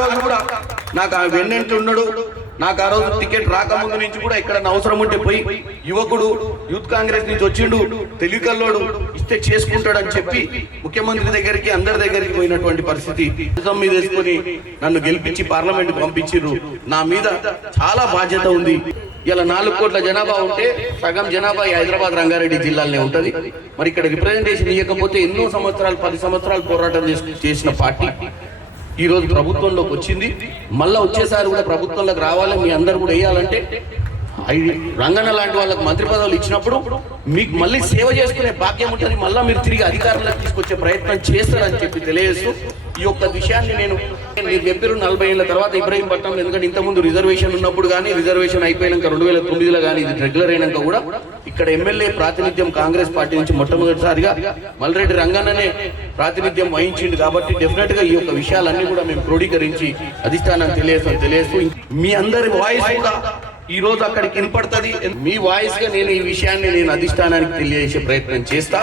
రోజు కూడా నాకు ఆ వెన్నెంటి ఉన్నాడు, నాకు ఆ రోజు టికెట్ రాకముందు నుంచి కూడా ఇక్కడ అవసరం ఉంటే పోయి యువకుడు యూత్ కాంగ్రెస్ నుంచి వచ్చిండు, తెలివికల్లోడు, ఇస్తే చేసుకుంటాడు అని చెప్పి ముఖ్యమంత్రి దగ్గరికి అందరి దగ్గరికి పోయినటువంటి పరిస్థితి మీద వేసుకొని నన్ను గెలిపించి పార్లమెంట్ పంపించిర్రు. నా మీద చాలా బాధ్యత ఉంది. ఇలా 4 కోట్ల జనాభా ఉంటే సగం జనాభా హైదరాబాద్ రంగారెడ్డి జిల్లాలోనే ఉంటది. మరి ఇక్కడ రిప్రజెంటేషన్ ఇవ్వకపోతే ఎన్నో సంవత్సరాలు 10 సంవత్సరాలు పోరాటం చేసిన పార్టీ ఈ రోజు ప్రభుత్వంలోకి వచ్చింది. మళ్ళా వచ్చేసారి కూడా ప్రభుత్వంలోకి రావాలి, మీ అందరు కూడా వేయాలంటే రంగన్న లాంటి వాళ్ళకి మంత్రి పదవులు ఇచ్చినప్పుడు మీకు మళ్ళీ సేవ చేసుకునే భాగ్యం ఉంటుంది, మళ్ళీ మీరు తిరిగి అధికారంలోకి తీసుకొచ్చే ప్రయత్నం చేస్తారని చెప్పి తెలియజేస్తూ ఈ యొక్క విషయాన్ని మీరు చెప్పారు 40 ఏళ్ల తర్వాత ఇబ్రహీంపట్నం, ఎందుకంటే ఇంతకుముందు రిజర్వేషన్ ఉన్నప్పుడు కానీ రిజర్వేషన్ అయిపోయినాక 2009లో కానీ ఇది రెగ్యులర్ అయినాక కూడా ఇక్కడ ఎమ్మెల్యే ప్రాతినిధ్యం కాంగ్రెస్ పార్టీ నుంచి మొట్టమొదటిసారిగా మల్రెడ్డి రంగన్ననే ప్రాతినిధ్యం వహించింది. కాబట్టి డెఫినెట్ గా ఈ యొక్క విషయాలన్నీ కూడా మేము క్రోడీకరించి అధిష్టానాన్ని తెలియజేస్తూ మీ అందరి వాయిస్ కూడా ఈ రోజు అక్కడికి వినపడుతుంది. మీ వాయిస్ గా నేను ఈ విషయాన్ని అధిష్టానానికి తెలియజేసే ప్రయత్నం చేస్తా.